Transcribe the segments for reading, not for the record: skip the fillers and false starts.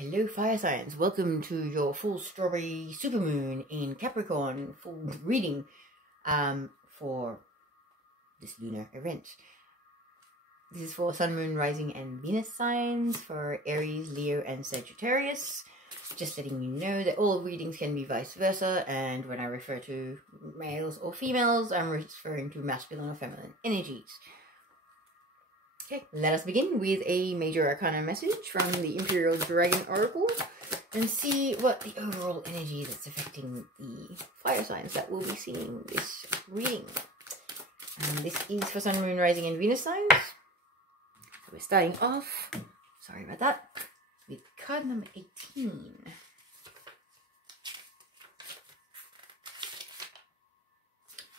Hello fire signs, welcome to your full strawberry supermoon in Capricorn full reading for this lunar event. This is for Sun, Moon, Rising and Venus signs for Aries, Leo and Sagittarius. Just letting you know that all readings can be vice versa, and when I refer to males or females, I'm referring to masculine or feminine energies. Okay, let us begin with a major arcana message from the Imperial Dragon Oracle and see what the overall energy that's affecting the fire signs that we'll be seeing this reading. This is for Sun, Moon, Rising and Venus signs. So we're starting off, sorry about that, with card number 18.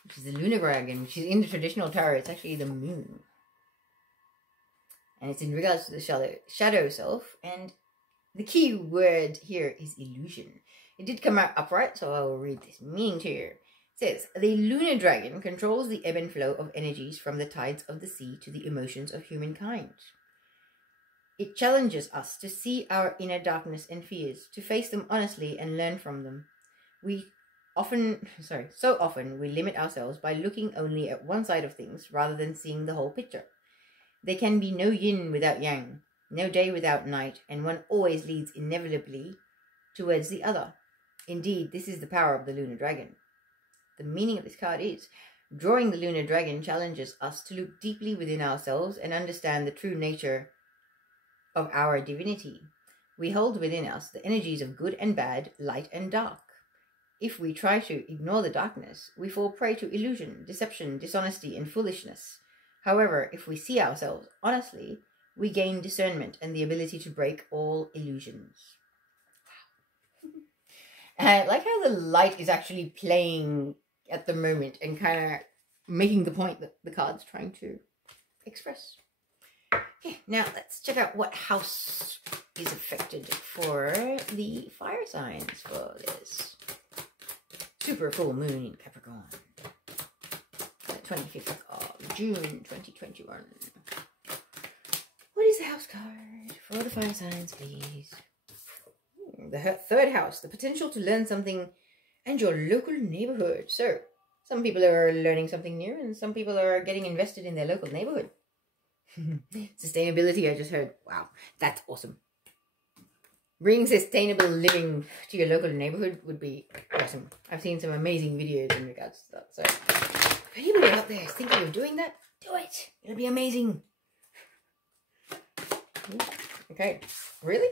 Which is the Lunar Dragon, which is in the traditional tarot, it's actually the moon. And it's in regards to the shadow self. And the key word here is illusion. It did come out upright, so I will read this meaning to you. It says, the lunar dragon controls the ebb and flow of energies from the tides of the sea to the emotions of humankind. It challenges us to see our inner darkness and fears, to face them honestly and learn from them. So often we limit ourselves by looking only at one side of things rather than seeing the whole picture. There can be no yin without yang, no day without night, and one always leads inevitably towards the other. Indeed, this is the power of the lunar dragon. The meaning of this card is, drawing the lunar dragon challenges us to look deeply within ourselves and understand the true nature of our divinity. We hold within us the energies of good and bad, light and dark. If we try to ignore the darkness, we fall prey to illusion, deception, dishonesty, and foolishness. However, if we see ourselves honestly, we gain discernment and the ability to break all illusions. And I like how the light is actually playing at the moment and kind of making the point that the card's trying to express. Okay, now let's check out what house is affected for the fire signs for this super full moon in Capricorn. 25th of June 2021. What is the house card for the fire signs, please? The third house, the potential to learn something and your local neighborhood. So, some people are learning something new and some people are getting invested in their local neighborhood. Sustainability, I just heard. Wow, that's awesome. Bringing sustainable living to your local neighborhood would be awesome. I've seen some amazing videos in regards to that, so if anybody out there is thinking of doing that, do it. It'll be amazing. Okay, really?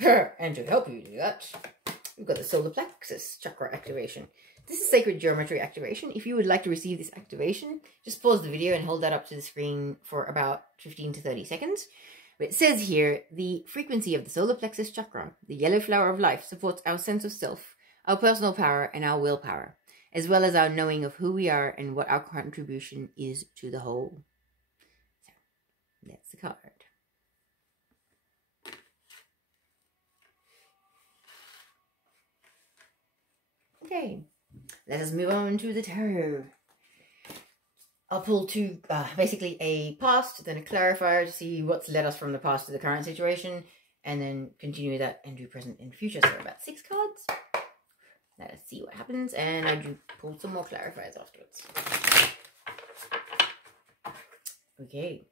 And to help you do that, we've got the solar plexus chakra activation. This is sacred geometry activation. If you would like to receive this activation, just pause the video and hold that up to the screen for about 15 to 30 seconds. But it says here, the frequency of the solar plexus chakra, the yellow flower of life, supports our sense of self, our personal power, and our willpower, as well as our knowing of who we are and what our contribution is to the whole. So, that's the card. Okay, let us move on to the tarot. I'll pull two, basically a past, then a clarifier to see what's led us from the past to the current situation, and then continue that and do present and future. So about 6 cards. Let us see what happens, and I do pull some more clarifiers afterwards. Okay.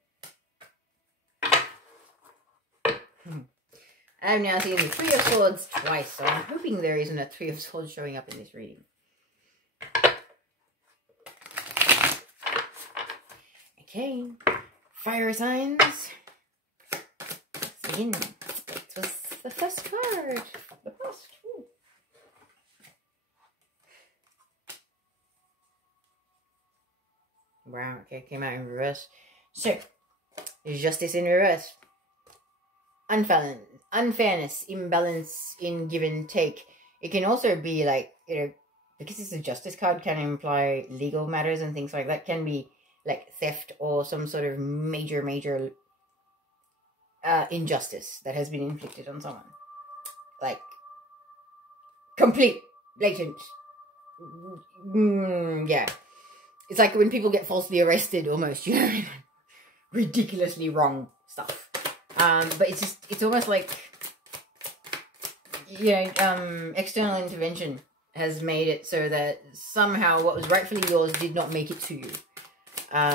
I've now seen the 3 of Swords twice, so I'm hoping there isn't a 3 of Swords showing up in this reading. Okay, fire signs. Let's begin. That was the first card. The first. Ooh. Wow, okay, came out in reverse. So, justice in reverse. Unfairness, imbalance in give and take. It can also be like, because it's a justice card, can imply legal matters and things like that. Can be like theft or some sort of major injustice that has been inflicted on someone. Like, complete, blatant. Yeah. It's like when people get falsely arrested almost, you know, ridiculously wrong stuff. But it's almost like external intervention has made it so that somehow what was rightfully yours did not make it to you.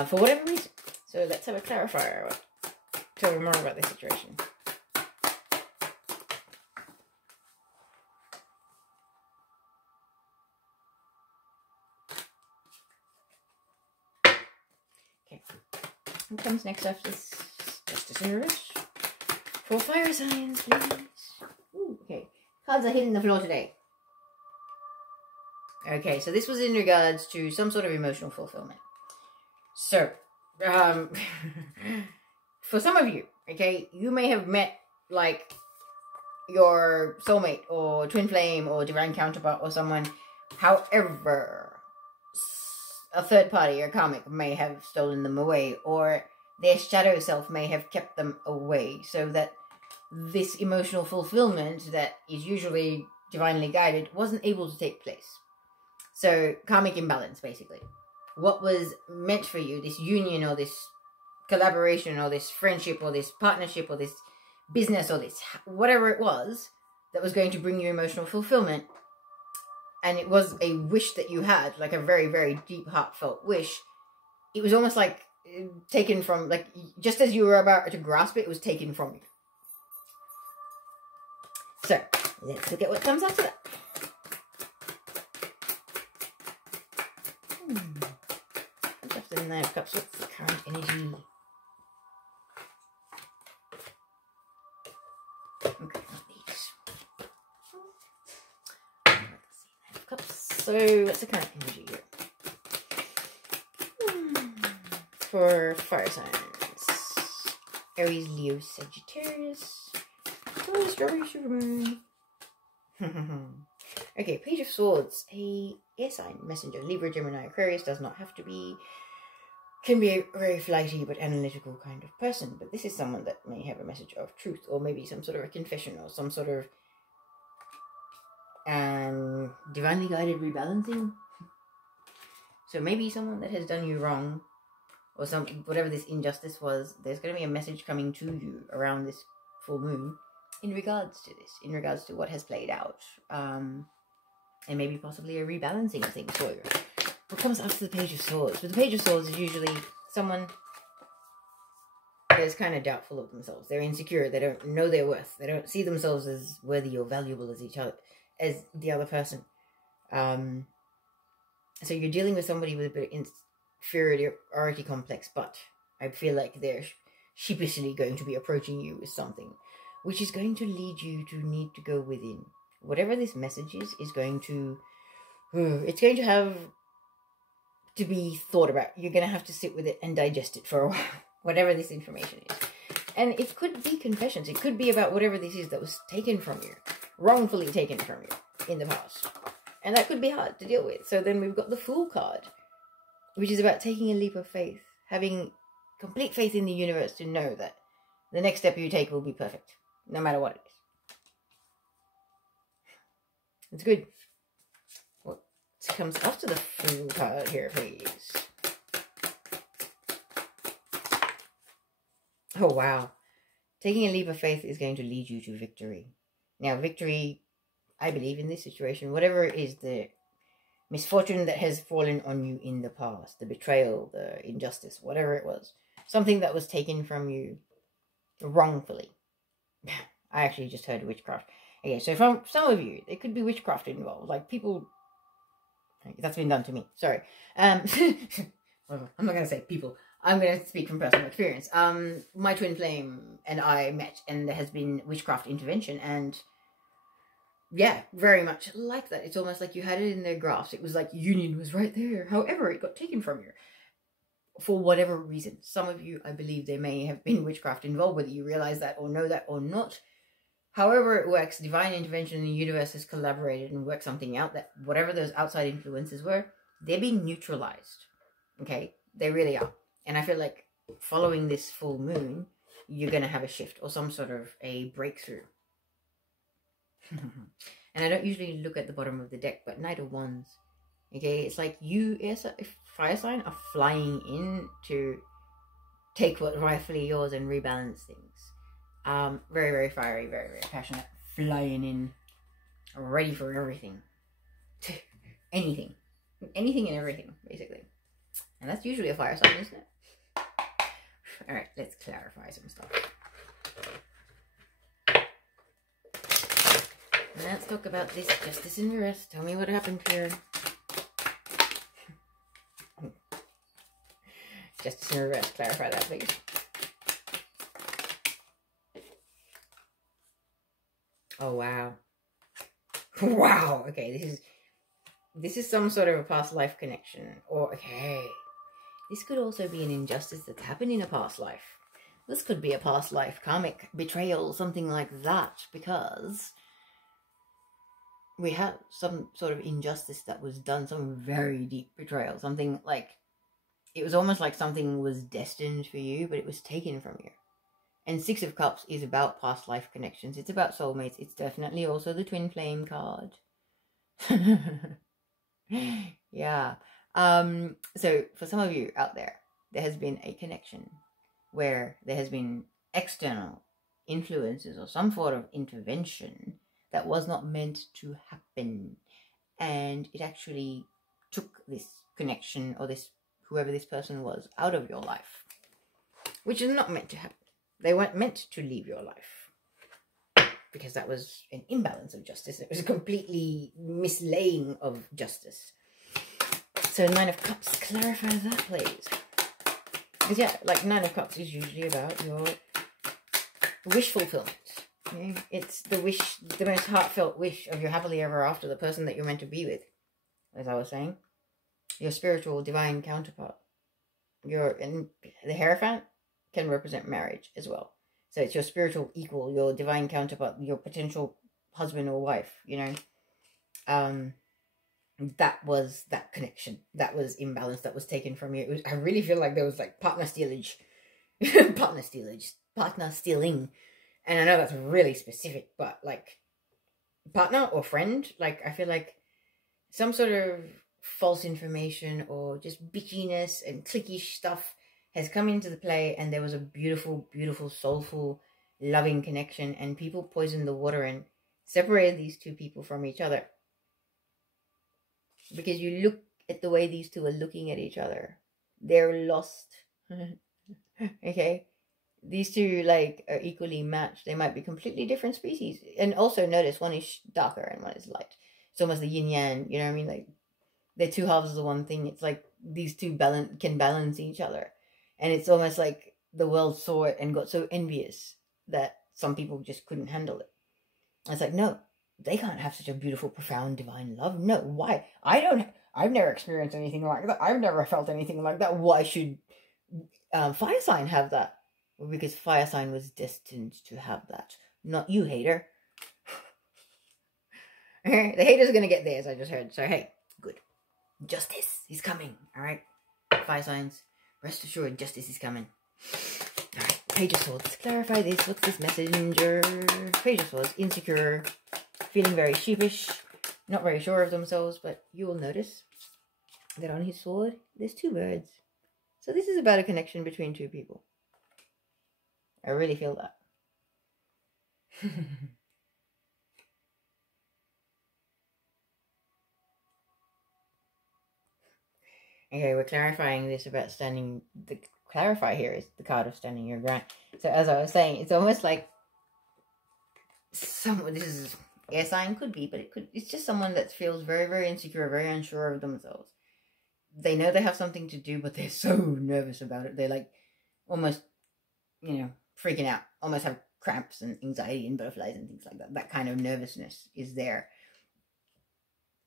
For whatever reason. So let's have a clarifier. Tell me more about this situation. Okay. What comes next after this? Justice in reverse. For fire signs, please. Ooh, okay. Cards are hitting the floor today. Okay, so this was in regards to some sort of emotional fulfillment. So, for some of you, okay, you may have met, like, your soulmate or twin flame or divine counterpart or someone. However, a third party or karmic may have stolen them away, or their shadow self may have kept them away, so that this emotional fulfillment that is usually divinely guided wasn't able to take place. So, karmic imbalance, basically. What was meant for you, this union or this collaboration or this friendship or this partnership or this business or this whatever it was that was going to bring you emotional fulfillment, and it was a wish that you had, like a very, very deep, heartfelt wish, it was almost like taken from, like, just as you were about to grasp it, it was taken from you. So, let's look at what comes after that. After the Nine of Cups, what's the current energy? Okay, not these. Let's see, Nine of Cups. So, what's the current energy here? For fire signs. Aries, Leo, Sagittarius. Oh, Strawberry Supermoon. Okay, Page of Swords. A air sign messenger. Libra, Gemini, Aquarius. Does not have to be. Can be a very flighty but analytical kind of person. But this is someone that may have a message of truth. Or maybe some sort of a confession. Or some sort of divinely guided rebalancing. So maybe someone that has done you wrong. Or whatever this injustice was. There's going to be a message coming to you around this full moon. In regards to this, in regards to what has played out, and maybe possibly a rebalancing of things for you. What comes after the Page of Swords? But the Page of Swords is usually someone that's kind of doubtful of themselves. They're insecure. They don't know their worth. They don't see themselves as worthy or valuable as each other, as the other person. So you're dealing with somebody with a bit of inferiority complex, but I feel like they're sheepishly going to be approaching you with something, which is going to lead you to need to go within. Whatever this message is going to... It's going to have to be thought about. You're going to have to sit with it and digest it for a while. Whatever this information is. And it could be confessions. It could be about whatever this is that was taken from you. Wrongfully taken from you in the past. And that could be hard to deal with. So then we've got the Fool card, which is about taking a leap of faith. Having complete faith in the universe to know that the next step you take will be perfect. No matter what it is. It's good. What comes after the Fool card here, please? Oh, wow. Taking a leap of faith is going to lead you to victory. Now, victory, I believe in this situation, whatever is the misfortune that has fallen on you in the past, the betrayal, the injustice, whatever it was, something that was taken from you wrongfully. I actually just heard witchcraft. Okay, so from some of you, there could be witchcraft involved. Like people... That's been done to me. Sorry. I'm not going to say people. I'm going to speak from personal experience. My twin flame and I met, and there has been witchcraft intervention. And yeah, very much like that. It's almost like you had it in their grasp. It was like union was right there. However, it got taken from you. For whatever reason. Some of you, I believe there may have been witchcraft involved, whether you realize that or know that or not. However it works, divine intervention in the universe has collaborated and worked something out that whatever those outside influences were, they're being neutralized. Okay? They really are. And I feel like following this full moon, you're going to have a shift or some sort of a breakthrough. And I don't usually look at the bottom of the deck, but Knight of Wands. Okay? It's like you, as a fire sign, are flying in to take what rightfully yours and rebalance things. Very, very fiery, very, very passionate. Flying in ready for everything. Anything. Anything and everything, basically. And that's usually a fire sign, isn't it? Alright, let's clarify some stuff. Let's talk about this justice in reverse. Tell me what happened here. Justice in reverse. Clarify that, please. Oh, wow. Wow. Okay, this is some sort of a past life connection. Or, okay. This could also be an injustice that happened in a past life. This could be a past life karmic betrayal, something like that, because we have some sort of injustice that was done, some very deep betrayal, something like, it was almost like something was destined for you, but it was taken from you. And Six of Cups is about past life connections. It's about soulmates. It's definitely also the twin flame card. Yeah. So for some of you out there has been a connection where there has been external influences or some sort of intervention that was not meant to happen, and it actually took this connection or this whoever this person was out of your life, which is not meant to happen. They weren't meant to leave your life because that was an imbalance of justice. It was a completely mislaying of justice. So Nine of Cups, clarify that, please. Because yeah, like Nine of Cups is usually about your wish fulfillment. Okay? It's the wish, the most heartfelt wish of your happily ever after, the person that you're meant to be with, as I was saying. Your spiritual divine counterpart. And the Hierophant can represent marriage as well. So it's your spiritual equal, your divine counterpart, your potential husband or wife, you know. That was that connection. That was imbalance that was taken from you. I really feel like there was like partner stealage. partner stealing. And I know that's really specific, but like partner or friend, like I feel like some sort of false information or just bitchiness and cliquish stuff has come into the play, and there was a beautiful, beautiful, soulful, loving connection, and people poisoned the water and separated these two people from each other. Because you look at the way these two are looking at each other. They're lost. Okay? These two, like, are equally matched. They might be completely different species. And also notice one is darker and one is light. It's almost the yin-yang, you know what I mean? Like, they're two halves of the one thing. It's like these two can balance each other. And it's almost like the world saw it and got so envious that some people just couldn't handle it. It's like, no, they can't have such a beautiful, profound, divine love. No, why? I've never experienced anything like that. I've never felt anything like that. Why should fire sign have that? Well, because fire sign was destined to have that. Not you, hater. The hater's going to get theirs, I just heard. So, hey, good. Justice is coming, all right? Fire signs, rest assured, justice is coming. All right, Page of Swords. Clarify this. What's this messenger? Page of Swords. Insecure. Feeling very sheepish. Not very sure of themselves, but you will notice that on his sword, there's two birds. So this is about a connection between two people. I really feel that. Okay, we're clarifying this about standing. The clarify here is the card of standing your ground. So as I was saying, it's almost like someone. This is air sign, could be, but it's just someone that feels very, very insecure, very unsure of themselves. They know they have something to do, but they're so nervous about it. They're like almost, you know, freaking out. Almost have cramps and anxiety and butterflies and things like that. That kind of nervousness is there.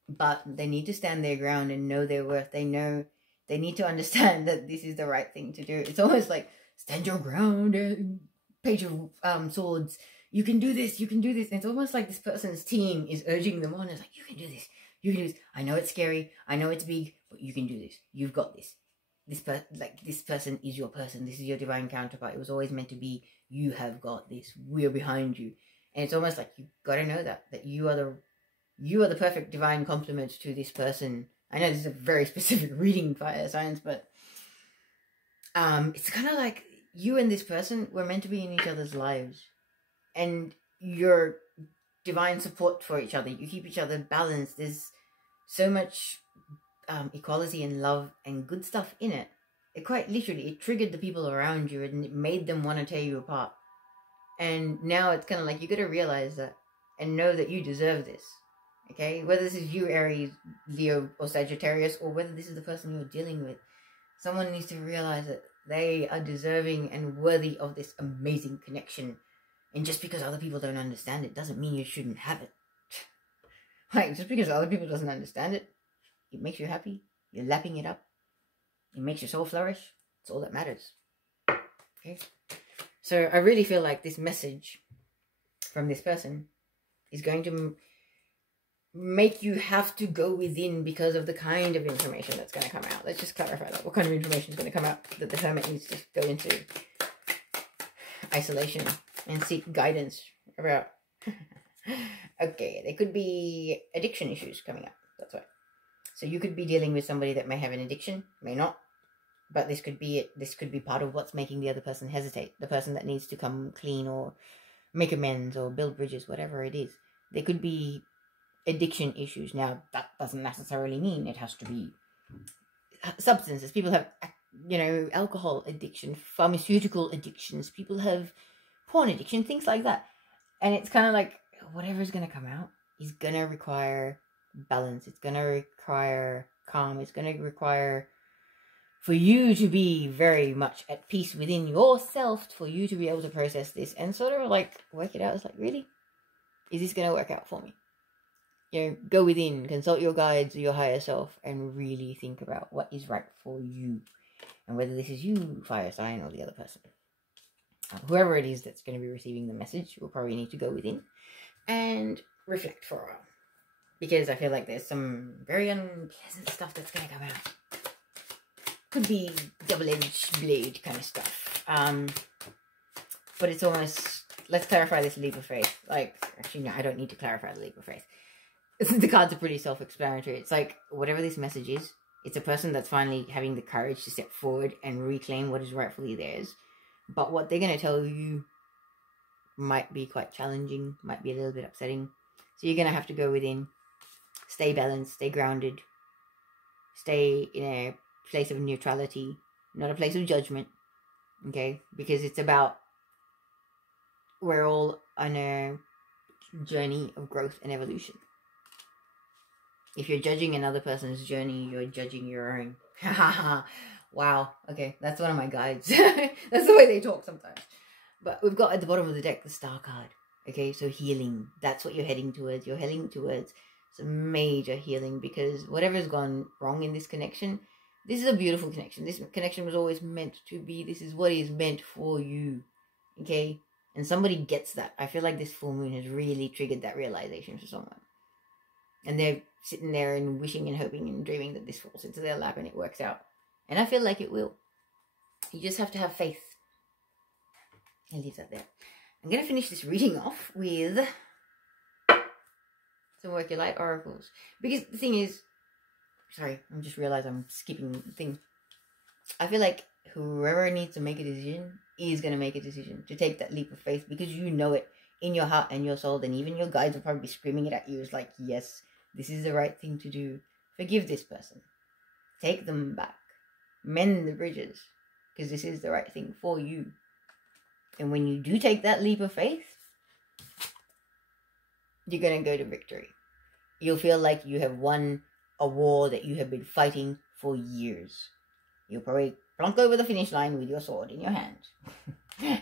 But they need to stand their ground and know their worth. They need to understand that this is the right thing to do. It's almost like, stand your ground, Page of Swords. You can do this, you can do this. And it's almost like this person's team is urging them on. It's like, you can do this, you can do this. I know it's scary, I know it's big, but you can do this. You've got this. This person is your person. This is your divine counterpart. It was always meant to be, you have got this. We're behind you. And it's almost like you've got to know that you are the perfect divine complement to this person. I know this is a very specific reading, fire signs, but it's kind of like you and this person were meant to be in each other's lives. And you're divine support for each other. You keep each other balanced. There's so much equality and love and good stuff in it. It quite literally, it triggered the people around you and it made them want to tear you apart. And now it's kind of like, you got to realize that and know that you deserve this. Okay? Whether this is you, Aries, Leo, or Sagittarius, or whether this is the person you're dealing with, someone needs to realize that they are deserving and worthy of this amazing connection. And just because other people don't understand it doesn't mean you shouldn't have it. Like, just because other people doesn't understand it, it makes you happy. You're lapping it up. It makes your soul flourish. It's all that matters. Okay? So I really feel like this message from this person is going to make you have to go within because of the kind of information that's going to come out. Let's just clarify that. What kind of information is going to come out that the hermit needs to go into isolation and seek guidance about? Okay, there could be addiction issues coming up. That's right. So you could be dealing with somebody that may have an addiction, may not. But this could be it. This could be part of what's making the other person hesitate. The person that needs to come clean or make amends or build bridges, whatever it is. There could be addiction issues. Now, that doesn't necessarily mean it has to be substances. People have, you know, alcohol addiction, pharmaceutical addictions. People have porn addiction, things like that. And it's kind of like, whatever's going to come out is going to require balance. It's going to require calm. It's going to require for you to be very much at peace within yourself, for you to be able to process this and sort of like work it out. It's like, really? Is this going to work out for me? You know, go within, consult your guides, your higher self, and really think about what is right for you. And whether this is you, fire sign, or the other person. Whoever it is that's going to be receiving the message will probably need to go within and reflect for a while. Because I feel like there's some very unpleasant stuff that's going to come out. Could be double-edged blade kind of stuff. But it's almost, let's clarify this leap of faith. Like, actually, no, I don't need to clarify the leap of faith. The cards are pretty self-explanatory. It's like, whatever this message is, it's a person that's finally having the courage to step forward and reclaim what is rightfully theirs. But what they're going to tell you might be quite challenging, might be a little bit upsetting. So you're going to have to go within, stay balanced, stay grounded, stay in a place of neutrality, not a place of judgment, okay? Because it's about, we're all on a journey of growth and evolution. If you're judging another person's journey, you're judging your own. Wow, okay, that's one of my guides. That's the way they talk sometimes. But we've got at the bottom of the deck the Star card, okay? So healing, that's what you're heading towards. You're heading towards some major healing, because whatever's gone wrong in this connection, this is a beautiful connection. This connection was always meant to be. This is what is meant for you. Okay? And somebody gets that. I feel like this full moon has really triggered that realization for someone. And they're sitting there and wishing and hoping and dreaming that this falls into their lap and it works out. And I feel like it will. You just have to have faith. I'll leave that there. I'm going to finish this reading off with some Work Your Light oracles. Because the thing is, sorry, I just realized I'm skipping the thing. I feel like whoever needs to make a decision is going to make a decision to take that leap of faith, because you know it in your heart and your soul, and even your guides will probably be screaming it at you. It's like, yes, this is the right thing to do. Forgive this person. Take them back. Mend the bridges, because this is the right thing for you. And when you do take that leap of faith, you're going to go to victory. You'll feel like you have won a war that you have been fighting for years. You'll probably plonk over the finish line with your sword in your hand.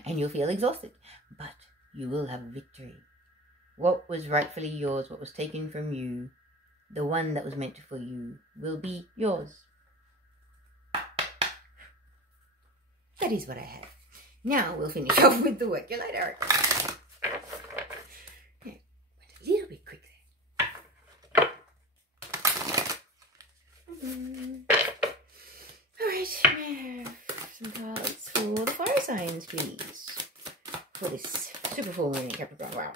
And you'll feel exhausted. But you will have victory. What was rightfully yours, what was taken from you, the one that was meant for you, will be yours. That is what I have. Now we'll finish off with the Work Your Light oracle. Okay, went a little bit quick there. Alright, now some cards for the fire signs, please. For this super full moon in Capricorn. Wow.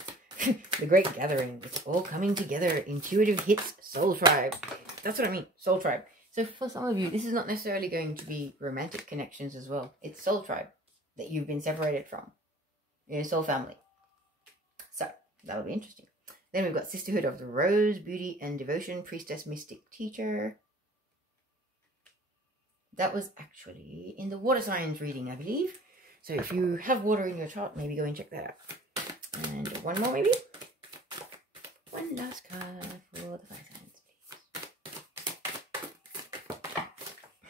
The Great Gathering. It's all coming together. Intuitive hits, Soul Tribe. That's what I mean, Soul Tribe. So for some of you, this is not necessarily going to be romantic connections as well. It's Soul Tribe that you've been separated from. Your soul family. So, that'll be interesting. Then we've got Sisterhood of the Rose, Beauty and Devotion, Priestess, Mystic, Teacher. That was actually in the water signs reading, I believe. So if you have water in your chart, maybe go and check that out. And one more, maybe. One last card for the fire signs,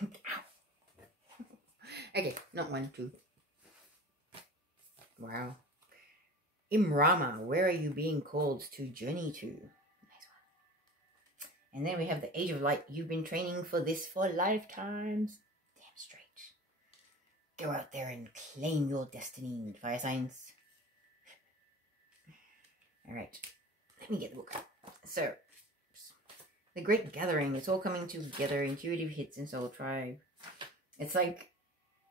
please. Okay, not 1, 2. Wow. Imrama, where are you being called to journey to? Nice one. And then we have the Age of Light. You've been training for this for lifetimes. Damn straight. Go out there and claim your destiny, fire signs. Alright. Let me get the book out. So, the Great Gathering. It's all coming together. Intuitive hits in Soul Tribe. It's like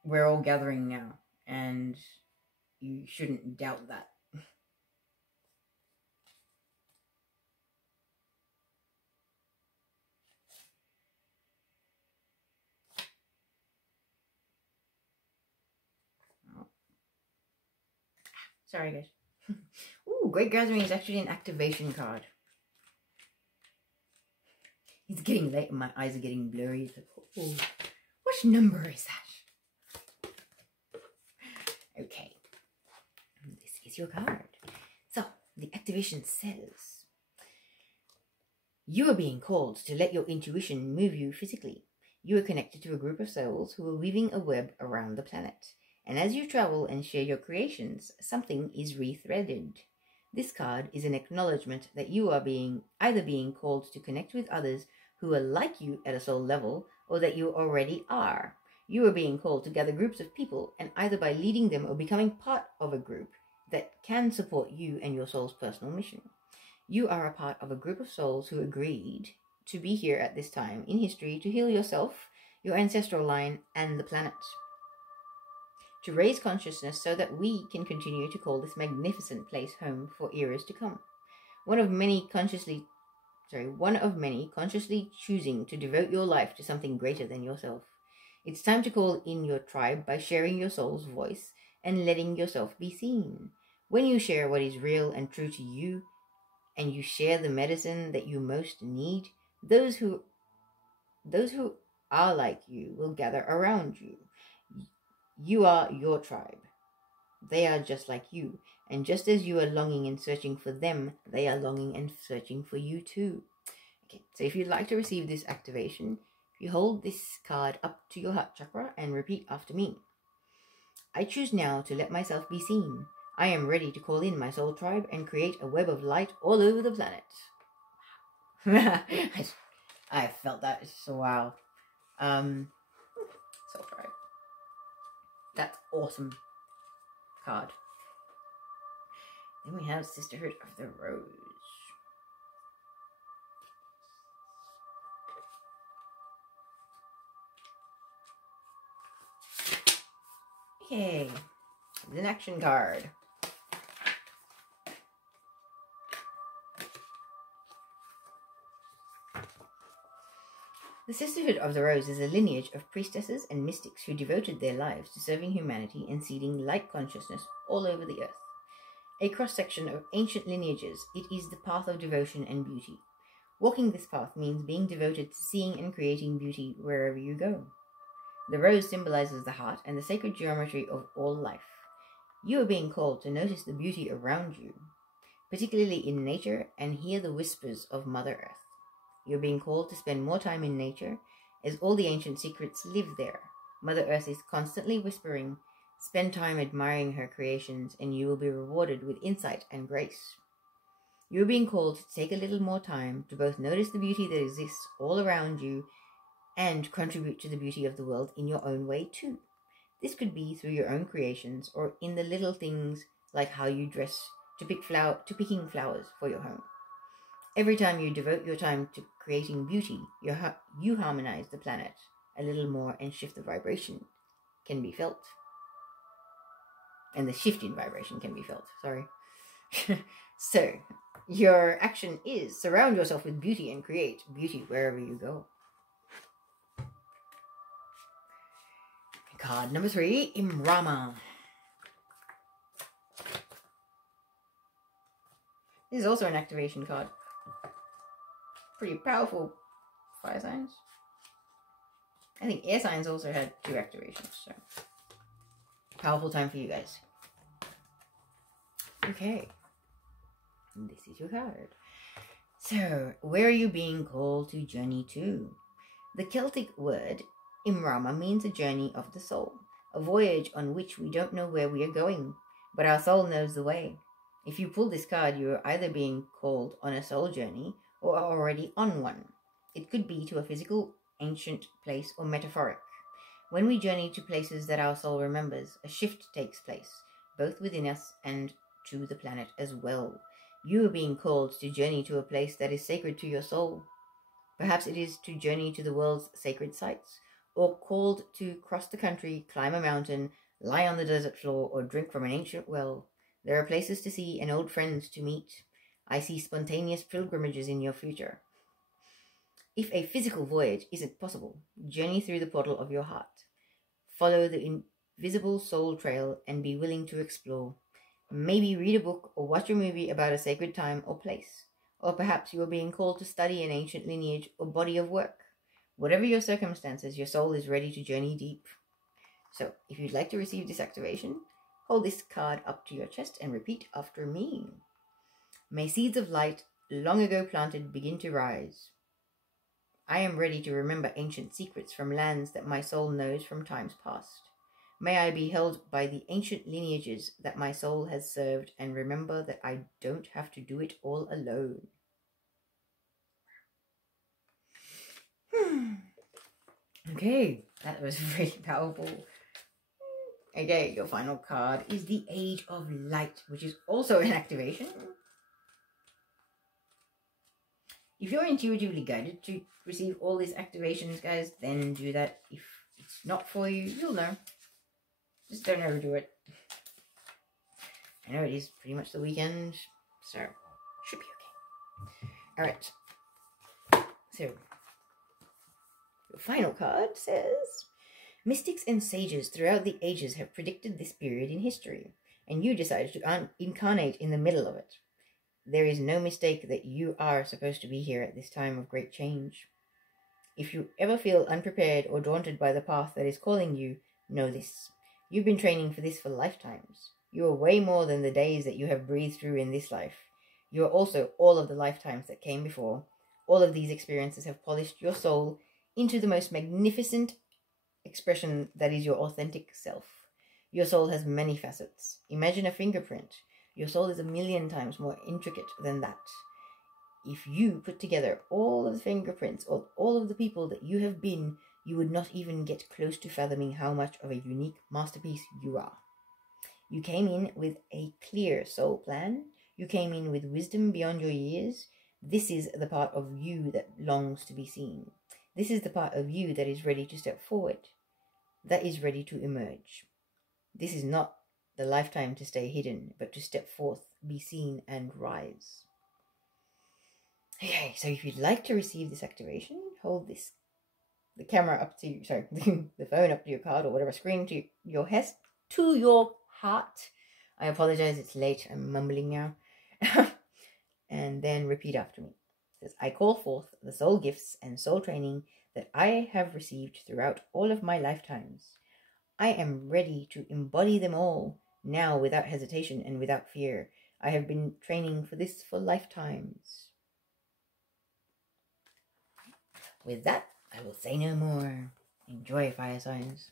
we're all gathering now. And you shouldn't doubt that. Sorry, guys. Ooh, Great Gathering is actually an activation card. It's getting late and my eyes are getting blurry. It's like, oh, what number is that? Okay. This is your card. So, the activation says, you are being called to let your intuition move you physically. You are connected to a group of souls who are weaving a web around the planet. And as you travel and share your creations, something is rethreaded. This card is an acknowledgement that you are either being called to connect with others who are like you at a soul level, or that you already are. You are being called to gather groups of people, and either by leading them or becoming part of a group that can support you and your soul's personal mission. You are a part of a group of souls who agreed to be here at this time in history to heal yourself, your ancestral line, and the planet. To raise consciousness so that we can continue to call this magnificent place home for eras to come. One of many consciously choosing to devote your life to something greater than yourself. It's time to call in your tribe by sharing your soul's voice and letting yourself be seen. When you share what is real and true to you, and you share the medicine that you most need, those who are like you will gather around you. You are your tribe. They are just like you. And just as you are longing and searching for them, they are longing and searching for you too. Okay, so if you'd like to receive this activation, you hold this card up to your heart chakra and repeat after me. I choose now to let myself be seen. I am ready to call in my soul tribe and create a web of light all over the planet. I felt that. So wow. Soul tribe. That's awesome card. Then we have Sisterhood of the Rose. Okay, it's an action card. The Sisterhood of the Rose is a lineage of priestesses and mystics who devoted their lives to serving humanity and seeding light consciousness all over the earth. A cross-section of ancient lineages, it is the path of devotion and beauty. Walking this path means being devoted to seeing and creating beauty wherever you go. The rose symbolizes the heart and the sacred geometry of all life. You are being called to notice the beauty around you, particularly in nature, and hear the whispers of Mother Earth. You're being called to spend more time in nature, as all the ancient secrets live there. Mother Earth is constantly whispering, spend time admiring her creations, and you will be rewarded with insight and grace. You're being called to take a little more time to both notice the beauty that exists all around you and contribute to the beauty of the world in your own way too. This could be through your own creations or in the little things like how you dress, to picking flowers for your home. Every time you devote your time to creating beauty, you harmonize the planet a little more and shift the vibration can be felt. And the shift in vibration can be felt, sorry. So, your action is surround yourself with beauty and create beauty wherever you go. Card number 3, Imrama. This is also an activation card. Pretty powerful fire signs. I think air signs also had 2 activations, so powerful time for you guys. Okay, this is your card. So, where are you being called to journey to? The Celtic word Imrama means a journey of the soul, a voyage on which we don't know where we are going, but our soul knows the way. If you pull this card, you are either being called on a soul journey or are already on one. It could be to a physical, ancient place or metaphoric. When we journey to places that our soul remembers, a shift takes place, both within us and to the planet as well. You are being called to journey to a place that is sacred to your soul. Perhaps it is to journey to the world's sacred sites, or called to cross the country, climb a mountain, lie on the desert floor, or drink from an ancient well. There are places to see and old friends to meet. I see spontaneous pilgrimages in your future. If a physical voyage isn't possible, journey through the portal of your heart. Follow the invisible soul trail and be willing to explore. Maybe read a book or watch a movie about a sacred time or place. Or perhaps you are being called to study an ancient lineage or body of work. Whatever your circumstances, your soul is ready to journey deep. So, if you'd like to receive this activation, hold this card up to your chest and repeat after me. May seeds of light, long ago planted, begin to rise. I am ready to remember ancient secrets from lands that my soul knows from times past. May I be held by the ancient lineages that my soul has served and remember that I don't have to do it all alone. Okay, that was really powerful. Okay, your final card is the Age of Light, which is also an activation. If you're intuitively guided to receive all these activations, guys, then do that. If it's not for you, you'll know. Just don't overdo it. I know it is pretty much the weekend, so should be okay. Alright. So, your final card says, mystics and sages throughout the ages have predicted this period in history, and you decided to incarnate in the middle of it. There is no mistake that you are supposed to be here at this time of great change. If you ever feel unprepared or daunted by the path that is calling you, know this. You've been training for this for lifetimes. You are way more than the days that you have breathed through in this life. You are also all of the lifetimes that came before. All of these experiences have polished your soul into the most magnificent expression that is your authentic self. Your soul has many facets. Imagine a fingerprint. Your soul is 1,000,000 times more intricate than that. If you put together all of the fingerprints of all of the people that you have been, you would not even get close to fathoming how much of a unique masterpiece you are. You came in with a clear soul plan. You came in with wisdom beyond your years. This is the part of you that longs to be seen. This is the part of you that is ready to step forward, that is ready to emerge. This is not the lifetime to stay hidden, but to step forth, be seen, and rise. Okay, so if you'd like to receive this activation, hold the camera up to, the phone up to your card or whatever screen to your heart. I apologize, it's late, I'm mumbling now. And then repeat after me. It says, I call forth the soul gifts and soul training that I have received throughout all of my lifetimes. I am ready to embody them all, now without hesitation and without fear. I have been training for this for lifetimes. With that, I will say no more. Enjoy, fire signs.